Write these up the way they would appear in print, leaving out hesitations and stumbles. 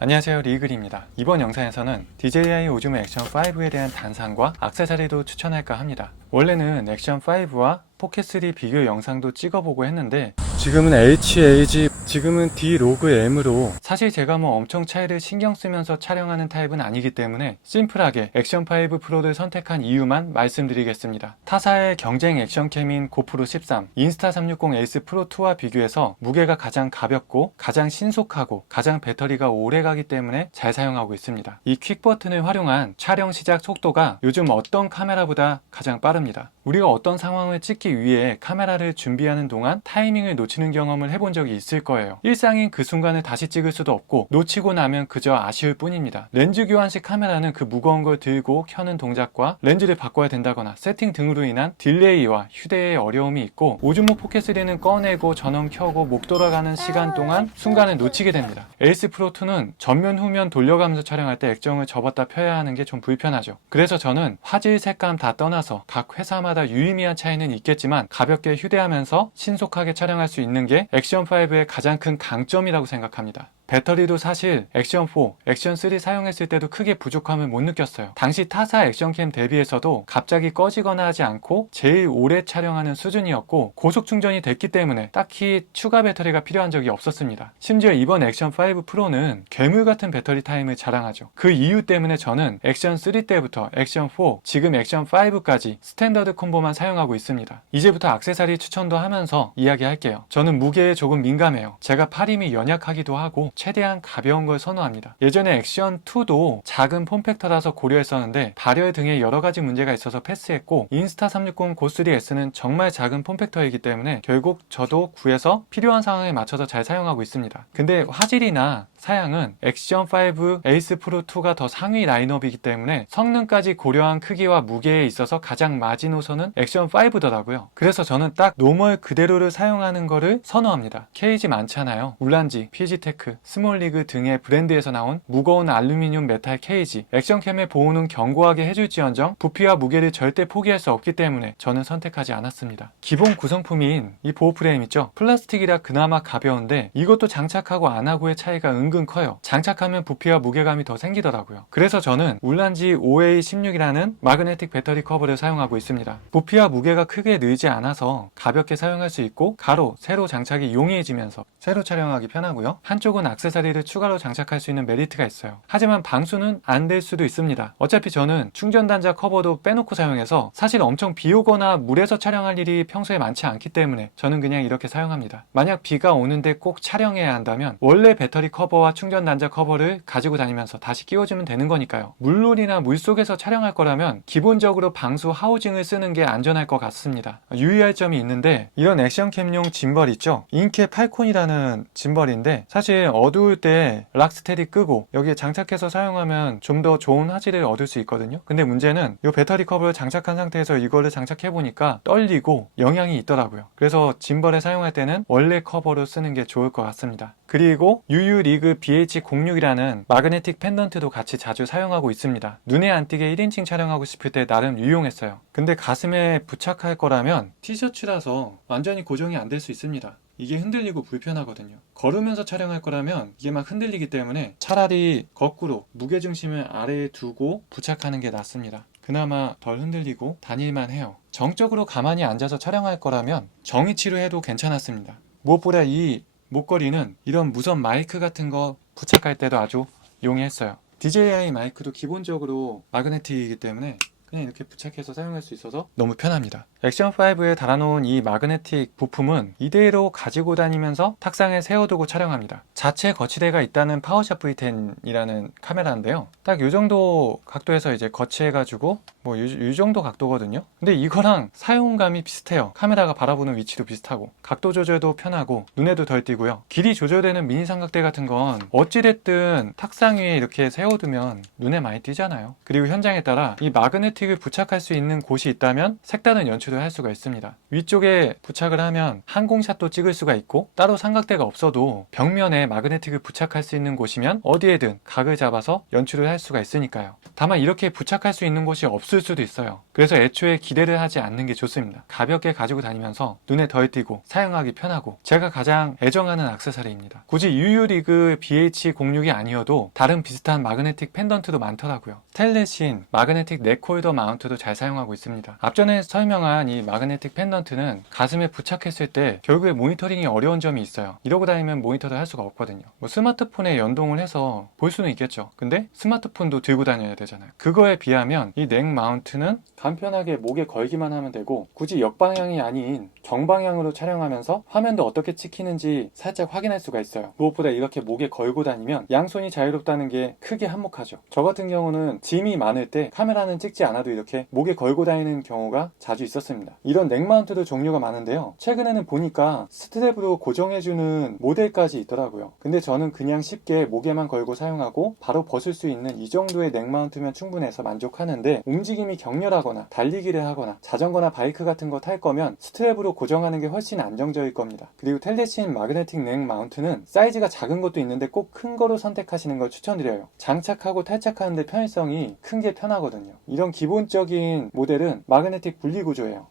안녕하세요, 리글입니다. 이번 영상에서는 DJI 오즈모 액션 5에 대한 단상과 액세서리도 추천할까 합니다. 원래는 액션 5와 포켓3 비교 영상도 찍어보고 했는데 지금은 HAG, 지금은 D-Log-M으로 사실 제가 뭐 엄청 차이를 신경 쓰면서 촬영하는 타입은 아니기 때문에 심플하게 액션 5 프로를 선택한 이유만 말씀드리겠습니다. 타사의 경쟁 액션캠인 고프로 13, 인스타360 에이스 프로 2와 비교해서 무게가 가장 가볍고 가장 신속하고 가장 배터리가 오래 가기 때문에 잘 사용하고 있습니다. 이 퀵 버튼을 활용한 촬영 시작 속도가 요즘 어떤 카메라보다 가장 빠릅니다. 우리가 어떤 상황을 찍기 위해 카메라를 준비하는 동안 타이밍을 놓치는 경험을 해본 적이 있을 거예요. 일상인 그 순간을 다시 찍을 수도 없고 놓치고 나면 그저 아쉬울 뿐입니다. 렌즈 교환식 카메라는 그 무거운 걸 들고 켜는 동작과 렌즈를 바꿔야 된다거나 세팅 등으로 인한 딜레이와 휴대의 어려움이 있고 오즈모 포켓3는 꺼내고 전원 켜고 목 돌아가는 시간 동안 순간을 놓치게 됩니다. 에이스 프로2는 전면 후면 돌려가면서 촬영할 때 액정을 접었다 펴야 하는 게 좀 불편하죠. 그래서 저는 화질 색감 다 떠나서 각 회사마다 유의미한 차이는 있겠지만 가볍게 휴대하면서 신속하게 촬영할 수 있는 게 액션5의 가장 큰 강점이라고 생각합니다. 배터리도 사실 액션4, 액션3 사용했을 때도 크게 부족함을 못 느꼈어요. 당시 타사 액션캠 대비해서도 갑자기 꺼지거나 하지 않고 제일 오래 촬영하는 수준이었고 고속 충전이 됐기 때문에 딱히 추가 배터리가 필요한 적이 없었습니다. 심지어 이번 액션5 프로는 괴물 같은 배터리 타임을 자랑하죠. 그 이유 때문에 저는 액션3 때부터 액션4, 지금 액션5까지 스탠더드 콤보만 사용하고 있습니다. 이제부터 액세서리 추천도 하면서 이야기할게요. 저는 무게에 조금 민감해요. 제가 팔 힘이 연약하기도 하고 최대한 가벼운 걸 선호합니다. 예전에 액션2도 작은 폼팩터라서 고려했었는데 발열 등의 여러가지 문제가 있어서 패스했고 인스타360 고3S는 정말 작은 폼팩터이기 때문에 결국 저도 구해서 필요한 상황에 맞춰서 잘 사용하고 있습니다. 근데 화질이나 사양은 액션5 에이스 프로2가 더 상위 라인업이기 때문에 성능까지 고려한 크기와 무게에 있어서 가장 마지노선은 액션5더라고요. 그래서 저는 딱 노멀 그대로를 사용하는 거를 선호합니다. 케이지 많잖아요. 울란지, 피지테크, 스몰리그 등의 브랜드에서 나온 무거운 알루미늄 메탈 케이지, 액션캠의 보호는 견고하게 해줄지언정 부피와 무게를 절대 포기할 수 없기 때문에 저는 선택하지 않았습니다. 기본 구성품인 이 보호 프레임 있죠? 플라스틱이라 그나마 가벼운데 이것도 장착하고 안 하고의 차이가 은근 커요. 장착하면 부피와 무게감이 더 생기더라고요. 그래서 저는 울란지 OA16이라는 마그네틱 배터리 커버를 사용하고 있습니다. 부피와 무게가 크게 늘지 않아서 가볍게 사용할 수 있고 가로, 세로 장착이 용이해지면서 세로 촬영하기 편하고요. 한쪽은 액세서리를 추가로 장착할 수 있는 메리트가 있어요. 하지만 방수는 안 될 수도 있습니다. 어차피 저는 충전 단자 커버도 빼놓고 사용해서 사실 엄청 비 오거나 물에서 촬영할 일이 평소에 많지 않기 때문에 저는 그냥 이렇게 사용합니다. 만약 비가 오는데 꼭 촬영해야 한다면 원래 배터리 커버와 충전 단자 커버를 가지고 다니면서 다시 끼워주면 되는 거니까요. 물놀이나 물속에서 촬영할 거라면 기본적으로 방수 하우징을 쓰는 게 안전할 것 같습니다. 유의할 점이 있는데 이런 액션캠용 짐벌 있죠? 인캐 팔콘이라는 짐벌인데 사실 어두울 때 락스테디 끄고 여기에 장착해서 사용하면 좀 더 좋은 화질을 얻을 수 있거든요. 근데 문제는 이 배터리 커버를 장착한 상태에서 이거를 장착해 보니까 떨리고 영향이 있더라고요. 그래서 짐벌에 사용할 때는 원래 커버로 쓰는 게 좋을 것 같습니다. 그리고 UU 리그 BH06이라는 마그네틱 펜던트도 같이 자주 사용하고 있습니다. 눈에 안 띄게 1인칭 촬영하고 싶을 때 나름 유용했어요. 근데 가슴에 부착할 거라면 티셔츠라서 완전히 고정이 안 될 수 있습니다. 이게 흔들리고 불편하거든요. 걸으면서 촬영할 거라면 이게 막 흔들리기 때문에 차라리 거꾸로 무게중심을 아래에 두고 부착하는 게 낫습니다. 그나마 덜 흔들리고 다닐만 해요. 정적으로 가만히 앉아서 촬영할 거라면 정위치로 해도 괜찮았습니다. 무엇보다 이 목걸이는 이런 무선 마이크 같은 거 부착할 때도 아주 용이했어요. DJI 마이크도 기본적으로 마그네틱이기 때문에 그냥 이렇게 부착해서 사용할 수 있어서 너무 편합니다. 액션5에 달아놓은 이 마그네틱 부품은 이대로 가지고 다니면서 탁상에 세워두고 촬영합니다. 자체 거치대가 있다는 파워샷 V10이라는 카메라인데요. 딱 이 정도 각도에서 이제 거치해가지고 뭐 이 정도 각도거든요. 근데 이거랑 사용감이 비슷해요. 카메라가 바라보는 위치도 비슷하고 각도 조절도 편하고 눈에도 덜 띄고요. 길이 조절되는 미니 삼각대 같은 건 어찌됐든 탁상 위에 이렇게 세워두면 눈에 많이 띄잖아요. 그리고 현장에 따라 이 마그네틱을 부착할 수 있는 곳이 있다면 색다른 연출 연출을 할 수가 있습니다. 위쪽에 부착을 하면 항공샷도 찍을 수가 있고, 따로 삼각대가 없어도 벽면에 마그네틱을 부착할 수 있는 곳이면 어디에든 각을 잡아서 연출을 할 수가 있으니까요. 다만 이렇게 부착할 수 있는 곳이 없을 수도 있어요. 그래서 애초에 기대를 하지 않는 게 좋습니다. 가볍게 가지고 다니면서 눈에 덜 띄고 사용하기 편하고, 제가 가장 애정하는 액세서리입니다. 굳이 UU리그 BH06이 아니어도 다른 비슷한 마그네틱 펜던트도 많더라고요. 스텔레신 마그네틱 넥홀더 마운트도 잘 사용하고 있습니다. 앞전에 설명한 이 마그네틱 펜던트는 가슴에 부착했을 때 결국에 모니터링이 어려운 점이 있어요. 이러고 다니면 모니터를 할 수가 없거든요. 뭐 스마트폰에 연동을 해서 볼 수는 있겠죠. 근데 스마트폰도 들고 다녀야 되잖아요. 그거에 비하면 이 넥 마운트는 간편하게 목에 걸기만 하면 되고, 굳이 역방향이 아닌 정방향으로 촬영하면서 화면도 어떻게 찍히는지 살짝 확인할 수가 있어요. 무엇보다 이렇게 목에 걸고 다니면 양손이 자유롭다는 게 크게 한몫하죠. 저 같은 경우는 짐이 많을 때 카메라는 찍지 않아도 이렇게 목에 걸고 다니는 경우가 자주 있었습니다. 이런 넥 마운트도 종류가 많은데요, 최근에는 보니까 스트랩으로 고정해주는 모델까지 있더라고요. 근데 저는 그냥 쉽게 목에만 걸고 사용하고 바로 벗을 수 있는 이 정도의 넥 마운트면 충분해서 만족하는데, 움직임이 격렬하거나 달리기를 하거나 자전거나 바이크 같은 거 탈 거면 스트랩으로 고정하는 게 훨씬 안정적일 겁니다. 그리고 텔레신 마그네틱 넥 마운트는 사이즈가 작은 것도 있는데 꼭 큰 거로 선택하시는 걸 추천드려요. 장착하고 탈착하는데 편의성이 큰 게 편하거든요. 이런 기본적인 모델은 마그네틱 분리 구조예요.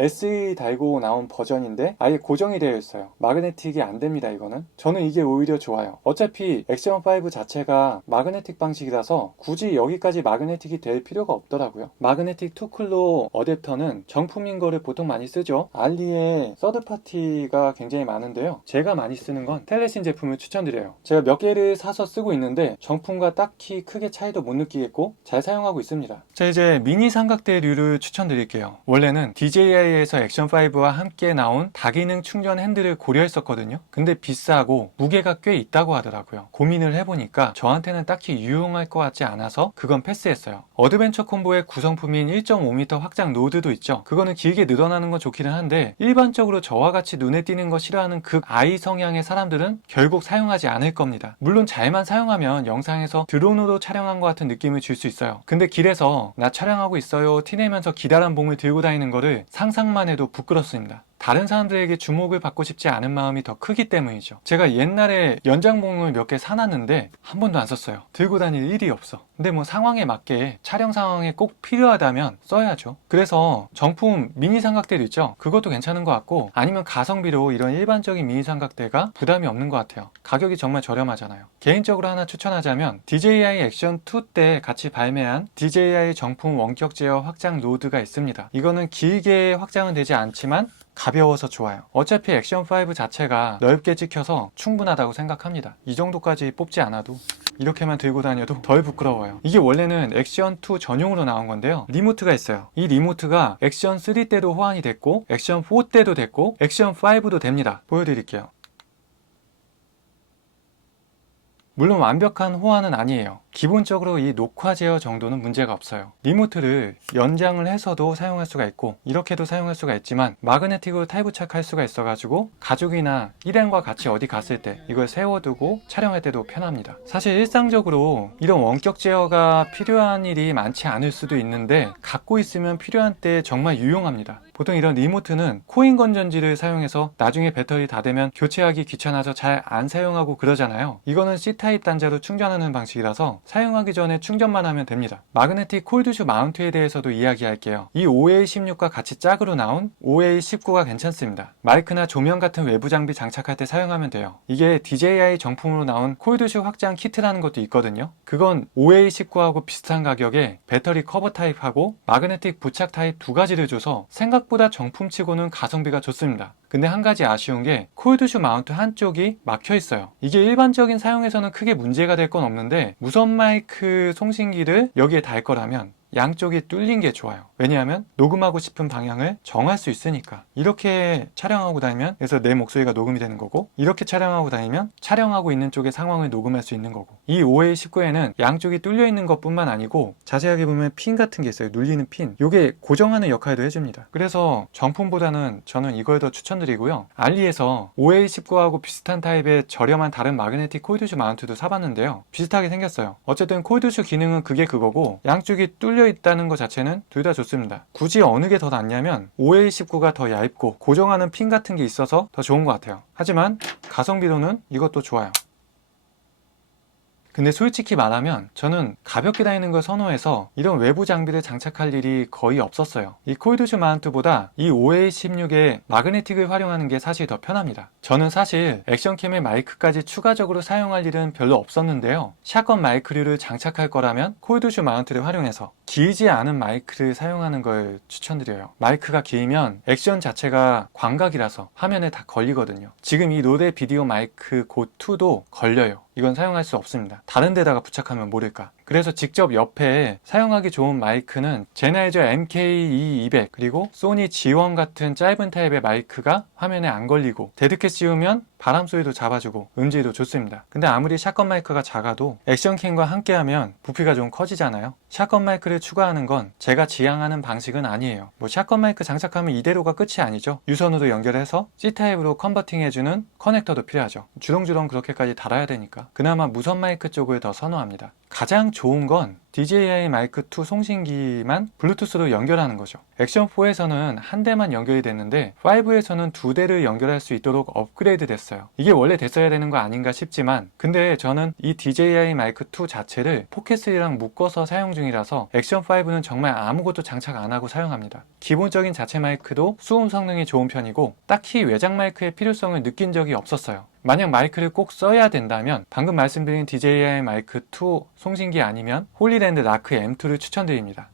SE 달고 나온 버전인데 아예 고정이 되어 있어요. 마그네틱이 안 됩니다. 이거는 저는 이게 오히려 좋아요. 어차피 액션5 자체가 마그네틱 방식이라서 굳이 여기까지 마그네틱이 될 필요가 없더라고요. 마그네틱 투클로 어댑터는 정품인 거를 보통 많이 쓰죠. 알리에 서드파티가 굉장히 많은데요, 제가 많이 쓰는 건 텔레신 제품을 추천드려요. 제가 몇 개를 사서 쓰고 있는데 정품과 딱히 크게 차이도 못 느끼겠고 잘 사용하고 있습니다. 자, 이제 미니 삼각대류를 추천드릴게요. 원래는 DJI 에서 액션5와 함께 나온 다기능 충전 핸들을 고려했었거든요. 근데 비싸고 무게가 꽤 있다고 하더라고요. 고민을 해보니까 저한테는 딱히 유용할 것 같지 않아서 그건 패스했어요. 어드벤처 콤보의 구성품인 1.5m 확장 로드도 있죠. 그거는 길게 늘어나는 건 좋기는 한데, 일반적으로 저와 같이 눈에 띄는 거 싫어하는 극 I 성향의 사람들은 결국 사용하지 않을 겁니다. 물론 잘만 사용하면 영상에서 드론으로 촬영한 것 같은 느낌을 줄 수 있어요. 근데 길에서 나 촬영하고 있어요 티내면서 기다란 봉을 들고 다니는 거를 상상만 해도 부끄럽습니다. 다른 사람들에게 주목을 받고 싶지 않은 마음이 더 크기 때문이죠. 제가 옛날에 연장봉을 몇 개 사놨는데 한 번도 안 썼어요. 들고 다닐 일이 없어. 근데 뭐 상황에 맞게 촬영 상황에 꼭 필요하다면 써야죠. 그래서 정품 미니 삼각대도 있죠. 그것도 괜찮은 것 같고, 아니면 가성비로 이런 일반적인 미니 삼각대가 부담이 없는 것 같아요. 가격이 정말 저렴하잖아요. 개인적으로 하나 추천하자면 DJI 액션 2 때 같이 발매한 DJI 정품 원격 제어 확장 로드가 있습니다. 이거는 길게 확장은 되지 않지만 가벼워서 좋아요. 어차피 액션5 자체가 넓게 찍혀서 충분하다고 생각합니다. 이 정도까지 뽑지 않아도 이렇게만 들고 다녀도 덜 부끄러워요. 이게 원래는 액션2 전용으로 나온 건데요, 리모트가 있어요. 이 리모트가 액션3 때도 호환이 됐고 액션4 때도 됐고 액션5도 됩니다. 보여드릴게요. 물론 완벽한 호환은 아니에요. 기본적으로 이 녹화 제어 정도는 문제가 없어요. 리모트를 연장을 해서도 사용할 수가 있고 이렇게도 사용할 수가 있지만, 마그네틱으로 탈부착할 수가 있어가지고 가족이나 일행과 같이 어디 갔을 때 이걸 세워두고 촬영할 때도 편합니다. 사실 일상적으로 이런 원격 제어가 필요한 일이 많지 않을 수도 있는데, 갖고 있으면 필요한 때 정말 유용합니다. 보통 이런 리모트는 코인 건전지를 사용해서 나중에 배터리 다 되면 교체하기 귀찮아서 잘 안 사용하고 그러잖아요. 이거는 C타입 단자로 충전하는 방식이라서 사용하기 전에 충전만 하면 됩니다. 마그네틱 콜드슈 마운트에 대해서도 이야기할게요. 이 OA16과 같이 짝으로 나온 OA19가 괜찮습니다. 마이크나 조명 같은 외부 장비 장착할 때 사용하면 돼요. 이게 DJI 정품으로 나온 콜드슈 확장 키트라는 것도 있거든요. 그건 OA19하고 비슷한 가격에 배터리 커버 타입하고 마그네틱 부착 타입 두 가지를 줘서 생각보다 정품치고는 가성비가 좋습니다. 근데 한 가지 아쉬운 게 콜드슈 마운트 한쪽이 막혀 있어요. 이게 일반적인 사용에서는 크게 문제가 될 건 없는데, 무선 마이크 송신기를 여기에 달 거라면 양쪽이 뚫린 게 좋아요. 왜냐하면 녹음하고 싶은 방향을 정할 수 있으니까. 이렇게 촬영하고 다니면, 그래서 내 목소리가 녹음이 되는 거고, 이렇게 촬영하고 다니면 촬영하고 있는 쪽의 상황을 녹음할 수 있는 거고. 이 OA19에는 양쪽이 뚫려 있는 것뿐만 아니고 자세하게 보면 핀 같은 게 있어요. 눌리는 핀. 이게 고정하는 역할도 해줍니다. 그래서 정품보다는 저는 이걸 더 추천드리고요. 알리에서 OA19하고 비슷한 타입의 저렴한 다른 마그네틱 콜드슈 마운트도 사봤는데요, 비슷하게 생겼어요. 어쨌든 콜드슈 기능은 그게 그거고, 양쪽이 뚫려 뚫려 있다는 것 자체는 둘 다 좋습니다. 굳이 어느 게 더 낫냐면 OA19가 더 얇고 고정하는 핀 같은 게 있어서 더 좋은 것 같아요. 하지만 가성비로는 이것도 좋아요. 근데 솔직히 말하면 저는 가볍게 다니는 걸 선호해서 이런 외부 장비를 장착할 일이 거의 없었어요. 이 콜드슈 마운트보다 이 OA16의 마그네틱을 활용하는 게 사실 더 편합니다. 저는 사실 액션캠의 마이크까지 추가적으로 사용할 일은 별로 없었는데요. 샷건 마이크류를 장착할 거라면 콜드슈 마운트를 활용해서 길지 않은 마이크를 사용하는 걸 추천드려요. 마이크가 길면 액션 자체가 광각이라서 화면에 다 걸리거든요. 지금 이 로데 비디오 마이크 고2도 걸려요. 이건 사용할 수 없습니다. 다른 데다가 부착하면 모를까. 그래서 직접 옆에 사용하기 좋은 마이크는 제나이저 MKE200 그리고 소니 G1 같은 짧은 타입의 마이크가 화면에 안 걸리고 데드캣 씌우면 바람 소리도 잡아주고 음질도 좋습니다. 근데 아무리 샷건 마이크가 작아도 액션캠과 함께하면 부피가 좀 커지잖아요. 샷건 마이크를 추가하는 건 제가 지향하는 방식은 아니에요. 뭐 샷건 마이크 장착하면 이대로가 끝이 아니죠. 유선으로 연결해서 C타입으로 컨버팅해주는 커넥터도 필요하죠. 주렁주렁 그렇게까지 달아야 되니까 그나마 무선 마이크 쪽을 더 선호합니다. 가장 좋은 건 DJI 마이크 2 송신기만 블루투스로 연결하는 거죠. 액션4에서는 한 대만 연결이 됐는데 5에서는 두 대를 연결할 수 있도록 업그레이드 됐어요. 이게 원래 됐어야 되는 거 아닌가 싶지만 근데 저는 이 DJI 마이크 2 자체를 포켓3랑 묶어서 사용 중이라서 액션5는 정말 아무것도 장착 안 하고 사용합니다. 기본적인 자체 마이크도 수음 성능이 좋은 편이고 딱히 외장 마이크의 필요성을 느낀 적이 없었어요. 만약 마이크를 꼭 써야 된다면 방금 말씀드린 DJI 마이크 2 송신기 아니면 홀리랜드 라크 M2를 추천드립니다.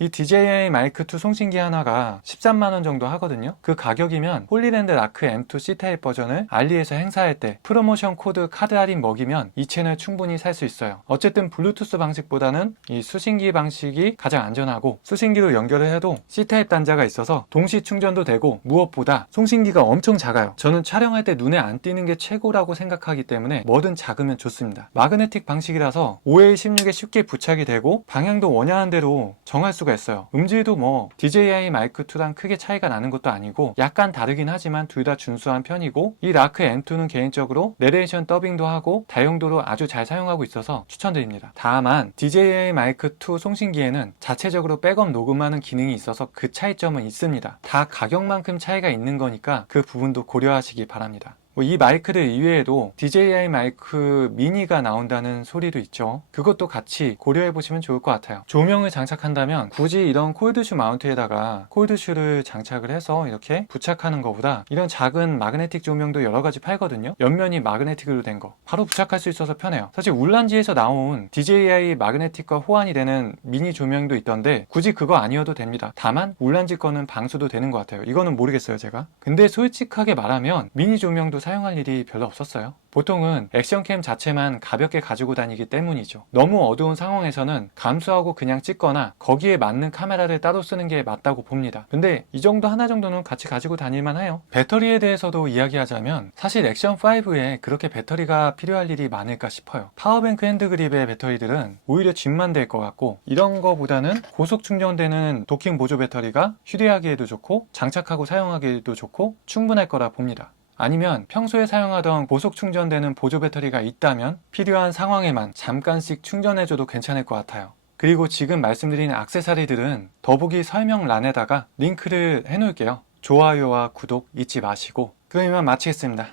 이 DJI 마이크 2 송신기 하나가 13만원 정도 하거든요. 그 가격이면 홀리랜드 라크 M2 C타입 버전을 알리에서 행사할 때 프로모션 코드 카드 할인 먹이면 이 채널 충분히 살 수 있어요. 어쨌든 블루투스 방식보다는 이 수신기 방식이 가장 안전하고 수신기로 연결을 해도 C타입 단자가 있어서 동시 충전도 되고 무엇보다 송신기가 엄청 작아요. 저는 촬영할 때 눈에 안 띄는 게 최고라고 생각하기 때문에 뭐든 작으면 좋습니다. 마그네틱 방식이라서 OA16에 쉽게 부착이 되고 방향도 원하는 대로 정할 수가 있어요. 음질도 뭐 DJI 마이크 2랑 크게 차이가 나는 것도 아니고 약간 다르긴 하지만 둘 다 준수한 편이고 이 라크 M2는 개인적으로 내레이션 더빙도 하고 다용도로 아주 잘 사용하고 있어서 추천드립니다. 다만 DJI 마이크 2 송신기에는 자체적으로 백업 녹음하는 기능이 있어서 그 차이점은 있습니다. 다 가격만큼 차이가 있는 거니까 그 부분도 고려하시기 바랍니다. 이 마이크들 이외에도 DJI 마이크 미니가 나온다는 소리도 있죠. 그것도 같이 고려해보시면 좋을 것 같아요. 조명을 장착한다면 굳이 이런 콜드슈 마운트에다가 콜드슈를 장착을 해서 이렇게 부착하는 것보다 이런 작은 마그네틱 조명도 여러가지 팔거든요. 옆면이 마그네틱으로 된 거 바로 부착할 수 있어서 편해요. 사실 울란지에서 나온 DJI 마그네틱과 호환이 되는 미니 조명도 있던데 굳이 그거 아니어도 됩니다. 다만 울란지 거는 방수도 되는 것 같아요. 이거는 모르겠어요 제가. 근데 솔직하게 말하면 미니 조명도 사용할 일이 별로 없었어요. 보통은 액션캠 자체만 가볍게 가지고 다니기 때문이죠. 너무 어두운 상황에서는 감수하고 그냥 찍거나 거기에 맞는 카메라를 따로 쓰는 게 맞다고 봅니다. 근데 이 정도 하나 정도는 같이 가지고 다닐만 해요. 배터리에 대해서도 이야기하자면 사실 액션5에 그렇게 배터리가 필요할 일이 많을까 싶어요. 파워뱅크 핸드그립의 배터리들은 오히려 짐만 될 것 같고 이런 거보다는 고속 충전되는 도킹 보조 배터리가 휴대하기에도 좋고 장착하고 사용하기에도 좋고 충분할 거라 봅니다. 아니면 평소에 사용하던 고속 충전되는 보조 배터리가 있다면 필요한 상황에만 잠깐씩 충전해줘도 괜찮을 것 같아요. 그리고 지금 말씀드린 액세서리들은 더보기 설명란에다가 링크를 해놓을게요. 좋아요와 구독 잊지 마시고 그럼 이만 마치겠습니다.